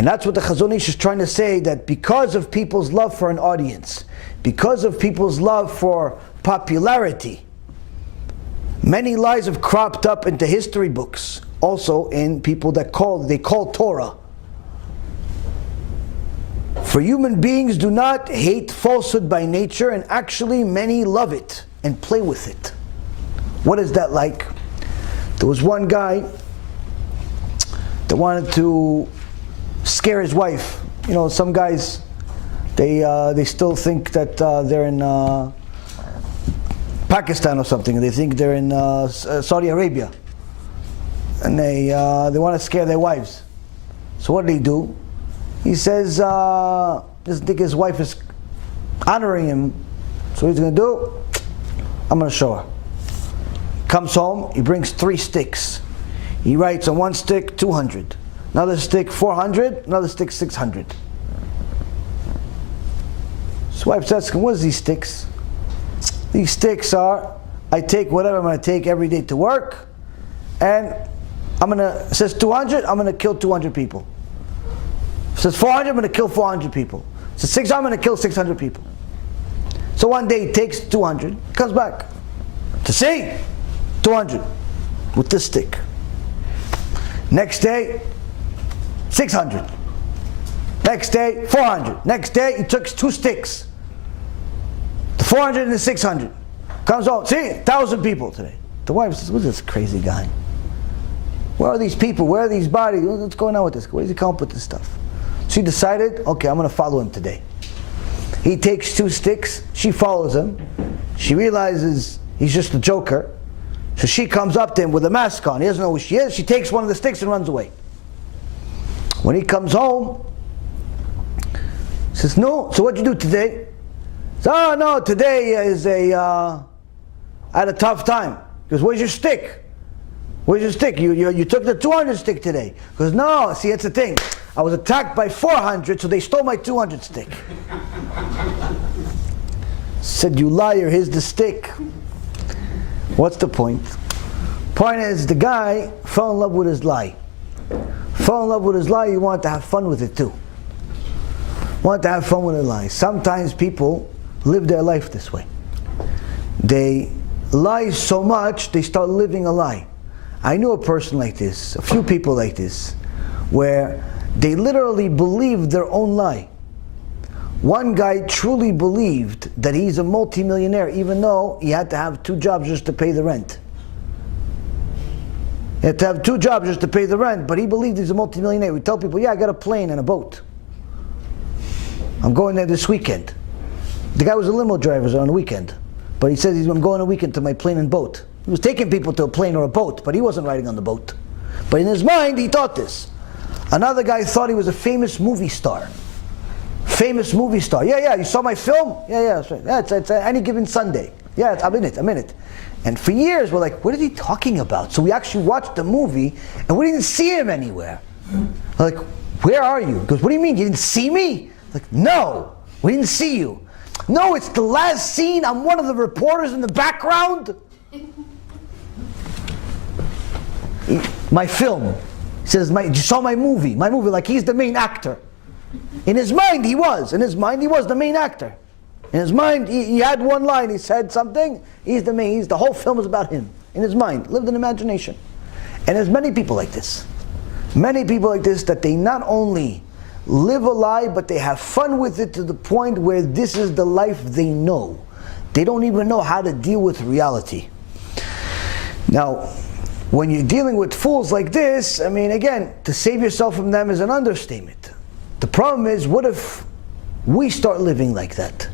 And that's what the Chazon Ish is trying to say, that because of people's love for an audience, because of people's love for popularity, many lies have cropped up into history books, also in people that they call Torah. For human beings do not hate falsehood by nature, and actually many love it and play with it. What is that like? There was one guy that wanted to scare his wife. You know, some guys, they still think that they're in Pakistan or something, and they think they're in Saudi Arabia, and they want to scare their wives. So what did he do? He says, doesn't think his wife is honoring him, so what he's going to do, I'm going to show her. Comes home, he brings 3 sticks. He writes on one stick 200, another stick 400, another stick 600. His wife asks him, what is these sticks? These sticks are, I take whatever I'm going to take every day to work, and it says 200, I'm going to kill 200 people. It says 400, I'm going to kill 400 people. It says 600, I'm going to kill 600 people. So one day he takes 200, comes back to see 200 with this stick. Next day, 600. Next day, 400. Next day, he took 2 sticks. The 400 and the 600. Comes home, see, 1,000 people today. The wife says, who's this crazy guy? Where are these people? Where are these bodies? What's going on with this? Where does he come up with this stuff? She decided, okay, I'm going to follow him today. He takes 2 sticks. She follows him. She realizes he's just a joker. So she comes up to him with a mask on. He doesn't know who she is. She takes one of the sticks and runs away. When he comes home, he says, no, so what'd you do today? He says, oh no, today I had a tough time. He goes, where's your stick? Where's your stick? You took the 200 stick today. He goes, no, see, that's the thing. I was attacked by 400, so they stole my 200 stick. Said, you liar, here's the stick. What's the point? Point is, the guy fell in love with his lie. Fell in love with his lie, he wanted to have fun with it too. Wanted to have fun with a lie. Sometimes people live their life this way. They lie so much, they start living a lie. I knew a person like this, a few people like this, where they literally believed their own lie. One guy truly believed that he's a multi-millionaire, even though he had to have 2 jobs just to pay the rent. He had to have 2 jobs just to pay the rent, but he believed he's a multi-millionaire. We tell people, yeah, I got a plane and a boat. I'm going there this weekend. The guy was a limo driver on the weekend, but he says I'm going on a weekend to my plane and boat. He was taking people to a plane or a boat, but he wasn't riding on the boat. But in his mind, he thought this. Another guy thought he was a famous movie star. Famous movie star. Yeah, you saw my film? Yeah, that's right. Yeah, it's any given Sunday. Yeah, I'm in it. And for years, we're like, what is he talking about? So we actually watched the movie, and we didn't see him anywhere. We're like, where are you? He goes, what do you mean, you didn't see me? Like, no, we didn't see you. No, it's the last scene. I'm one of the reporters in the background. My film. He says, you saw my movie, like he's the main actor. In his mind, he was. In his mind, he was the main actor. In his mind, he had one line, he said something, he's the main, the whole film is about him. In his mind, lived in imagination. And there's many people like this. Many people like this, that they not only live a lie, but they have fun with it to the point where this is the life they know. They don't even know how to deal with reality. Now, when you're dealing with fools like this, I mean, again, to save yourself from them is an understatement. The problem is, what if we start living like that?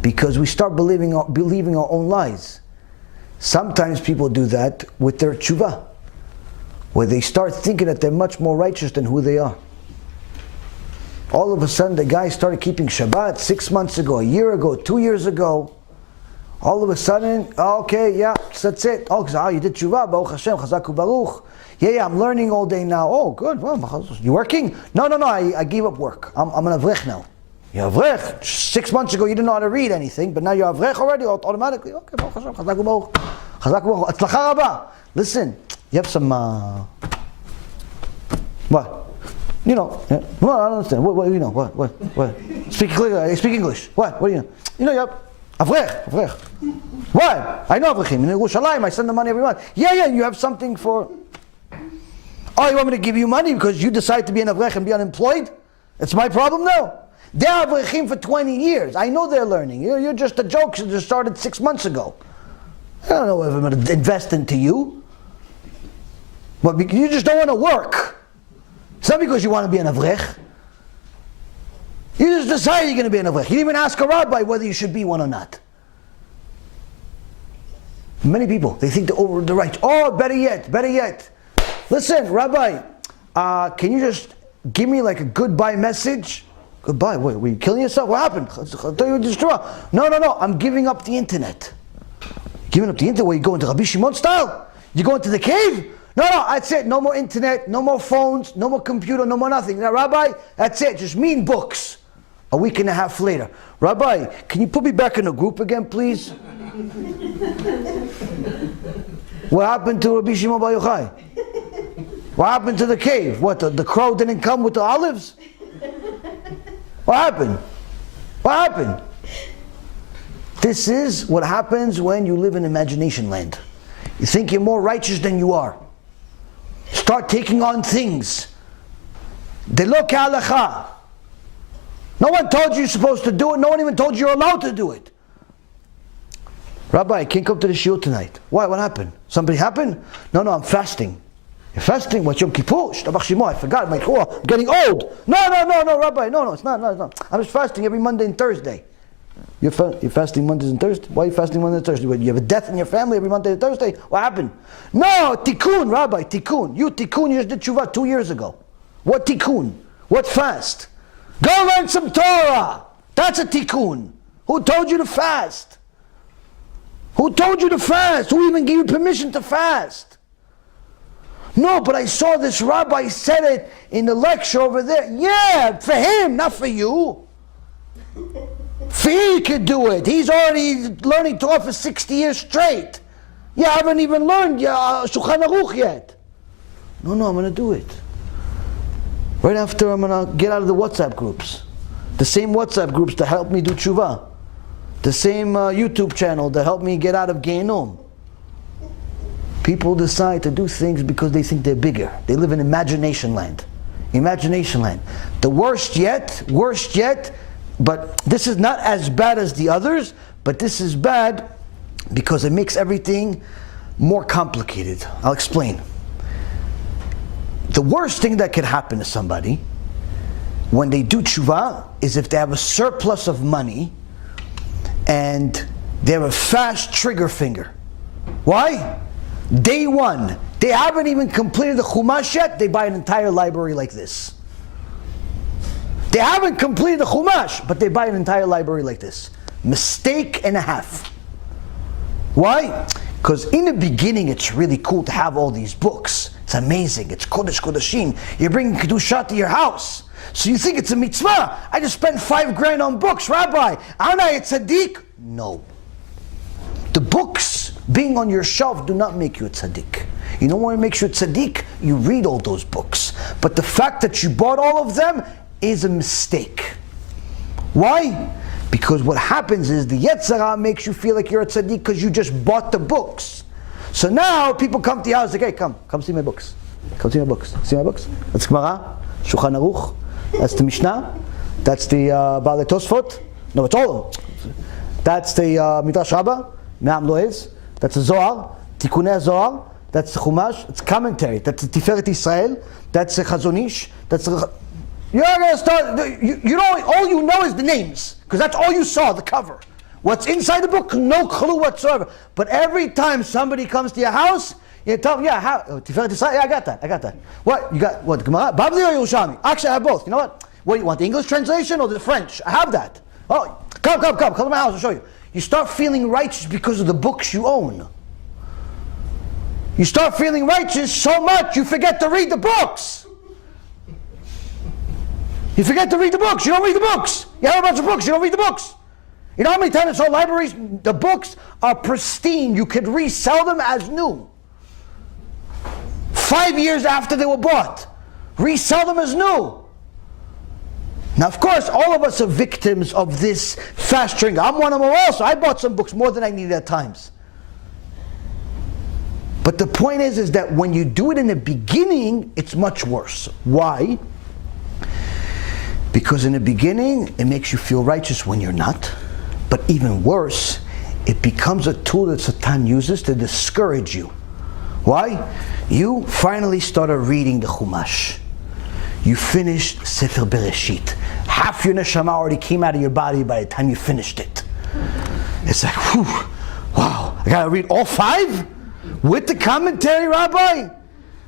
Because we start believing our own lies. Sometimes people do that with their tshuva, where they start thinking that they're much more righteous than who they are. All of a sudden, the guy started keeping Shabbat 6 months ago, a year ago, 2 years ago. All of a sudden, okay, yeah, that's it. Oh, you did tshuva, Baruch Hashem, Chazak Baruch. Yeah, I'm learning all day now. Oh, good. Well, you working? No, I gave up work. I'm an avrech now. You're avrech. 6 months ago, you didn't know how to read anything, but now you're avrech already, automatically. Okay, Baruch Hashem, Chazak Baruch. Chazak Baruch. Atzlacha rabah. Listen, you have some, what? Well, I don't understand. What do you know? What? Speak English. What do you know? Yep. Avrech. What? I know Avrechim. In Yerushalayim, I send them money every month. Yeah, you have something for... Oh, you want me to give you money because you decide to be an Avrech and be unemployed? It's my problem? No. They're Avrechim for 20 years. I know they're learning. You're just a joke that just started 6 months ago. I don't know if I'm going to invest into you. But you just don't want to work. It's not because you want to be an Avrech. You just decide you're going to be an Avrech. You didn't even ask a rabbi whether you should be one or not. Many people, they think they're over the right. Oh, better yet. Listen, Rabbi, can you just give me like a goodbye message? Goodbye? Were you killing yourself? What happened? No. I'm giving up the internet. Giving up the internet? Where you going to Rabbi Shimon style? You going to the cave? No, that's it. No more internet, no more phones, no more computer, no more nothing. Now, Rabbi, that's it. Just me and books. A week and a half later. Rabbi, can you put me back in a group again, please? What happened to Rabbi Shimon Bar Yochai? What happened to the cave? What, the crow didn't come with the olives? What happened? This is what happens when you live in imagination land. You think you're more righteous than you are. Start taking on things. Delo k'halacha. No one told you you're supposed to do it. No one even told you you're allowed to do it. Rabbi, I can't come to the shiur tonight. Why? What happened? Something happened? No, I'm fasting. You're fasting? What, Yom Kippur? Shtabach Shemo, I forgot. I'm getting old. No, Rabbi. No, it's not. I'm just fasting every Monday and Thursday. You're fasting Mondays and Thursdays? Why are you fasting Monday and Thursday? You have a death in your family every Monday and Thursday? What happened? No, tikkun, Rabbi, tikkun. You just did tshuva 2 years ago. What tikkun? What fast? Go learn some Torah. That's a tikkun. Who told you to fast? Who even gave you permission to fast? No, but I saw this rabbi said it in the lecture over there. Yeah, for him, not for you. He could do it. He's already learning Torah for 60 years straight. Yeah, I haven't even learned Shulchan Aruch yet. No, I'm going to do it. Right after I'm going to get out of the WhatsApp groups. The same WhatsApp groups that helped me do tshuva. The same YouTube channel that helped me get out of Gehinom. People decide to do things because they think they're bigger. They live in imagination land. The worst yet, but this is not as bad as the others, but this is bad because it makes everything more complicated. I'll explain. The worst thing that could happen to somebody when they do tshuva is if they have a surplus of money and they have a fast trigger finger. Why? Day one, they haven't even completed the Chumash yet, they buy an entire library like this. They haven't completed the Chumash, but they buy an entire library like this. Mistake and a half. Why? Because in the beginning it's really cool to have all these books. It's amazing. It's Kodesh Kodeshim. You're bringing Kedusha to your house. So you think it's a mitzvah. I just spent $5,000 on books. Rabbi, aren't I a tzaddik? No. The books being on your shelf do not make you a tzaddik. You know what makes you a tzaddik? You read all those books. But the fact that you bought all of them is a mistake. Why? Because what happens is the Yetzer Hara makes you feel like you're a tzaddik because you just bought the books. So now people come to your house like, hey, come see my books. See my books? That's Gemara, Shulchan Aruch, that's the Mishnah, that's the Baalei Tosfot. No, it's all of them. That's the Midrash Rabbah, Me'am Loez. That's the Zohar, Tikunei Zohar. That's the Chumash. It's commentary. That's the Tiferet Israel. That's the Chazon Ish. That's the... You're going to start... You know, all you know is the names. Because that's all you saw, the cover. What's inside the book, no clue whatsoever. But every time somebody comes to your house, you tell them, yeah, how? Tiferet Israel? Yeah, I got that. What? You got, what, Gemara? Babli or Yerushalmi? Actually, I have both. You know what? What, you want the English translation or the French? I have that. Oh, come to my house, I'll show you. You start feeling righteous because of the books you own. You start feeling righteous so much you forget to read the books. You forget to read the books. You don't read the books. You have a bunch of books. You don't read the books. You know how many times I saw libraries? The books are pristine. You could resell them as new. 5 years after they were bought. resell them as new. Now, of course, all of us are victims of this fast trend. I'm one of them also. I bought some books more than I needed at times. But the point is that when you do it in the beginning, it's much worse. Why? Because in the beginning, it makes you feel righteous when you're not. But even worse, it becomes a tool that Satan uses to discourage you. Why? You finally started reading the Chumash. You finished Sefer Bereshit. Half your neshama already came out of your body by the time you finished it. It's like, whew, wow, I gotta read all 5? With the commentary, Rabbi?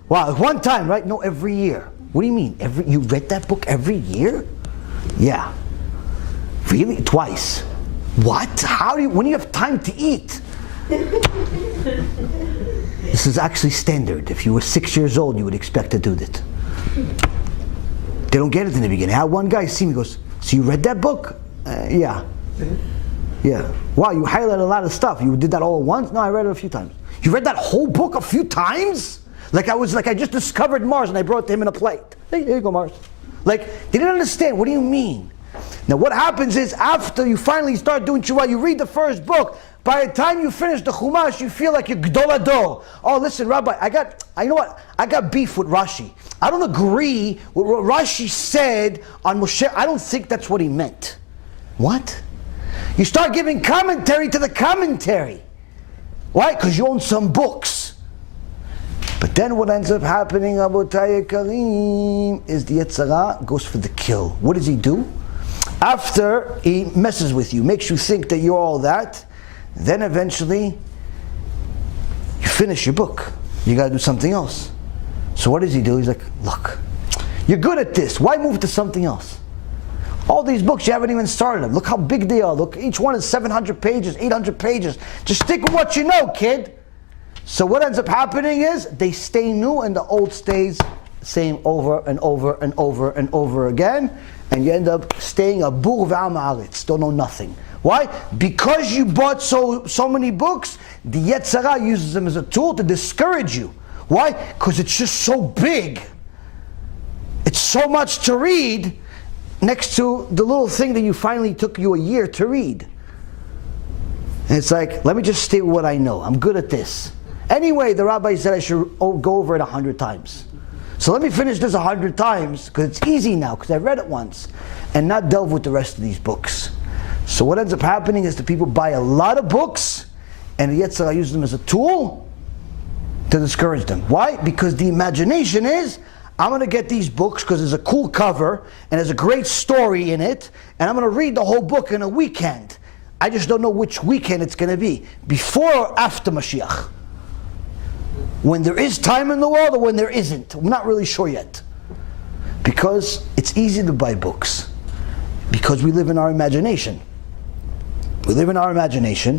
Wow, one time, right? No, every year. What do you mean? You read that book every year? Yeah. Really? Twice. What? When do you have time to eat? This is actually standard. If you were 6 years old, you would expect to do that. They don't get it in the beginning. I had one guy see me, goes, so you read that book? Yeah. Yeah. Wow, you highlighted a lot of stuff. You did that all at once? No, I read it a few times. You read that whole book a few times? Like I just discovered Mars and I brought it to him in a plate. Hey, here you go, Mars. Like, they didn't understand. What do you mean? Now what happens is, after you finally start doing tshuva, you read the first book, by the time you finish the Chumash, you feel like you're Gdol Ador. Oh, listen, Rabbi, I got beef with Rashi. I don't agree with what Rashi said on Moshe. I don't think that's what he meant. What? You start giving commentary to the commentary. Why? Because you own some books. But then what ends up happening, Abotay Karim, is the Yetzer Hara goes for the kill. What does he do? After he messes with you, makes you think that you're all that, then eventually you finish your book. You got to do something else. So what does he do? He's like, look, you're good at this. Why move to something else? All these books, you haven't even started them. Look how big they are. Look, each one is 700 pages, 800 pages. Just stick with what you know, kid. So what ends up happening is they stay new and the old stays same over and over and over and over again. And you end up staying a bur v'am haaretz, don't know nothing. Why? Because you bought so many books, the Yetzer Hara uses them as a tool to discourage you. Why? Because it's just so big. It's so much to read next to the little thing that you finally took you a year to read. And it's like, let me just stay with what I know. I'm good at this. Anyway, the rabbi said I should go over it 100 times. So let me finish this 100 times, because it's easy now, because I read it once, and not delve with the rest of these books. So what ends up happening is the people buy a lot of books, and the Yetzer Hara uses them as a tool to discourage them. Why? Because the imagination is, I'm going to get these books because there's a cool cover, and there's a great story in it, and I'm going to read the whole book in a weekend. I just don't know which weekend it's going to be, before or after Mashiach. When there is time in the world or when there isn't. I'm not really sure yet. Because it's easy to buy books. Because we live in our imagination. We live in our imagination,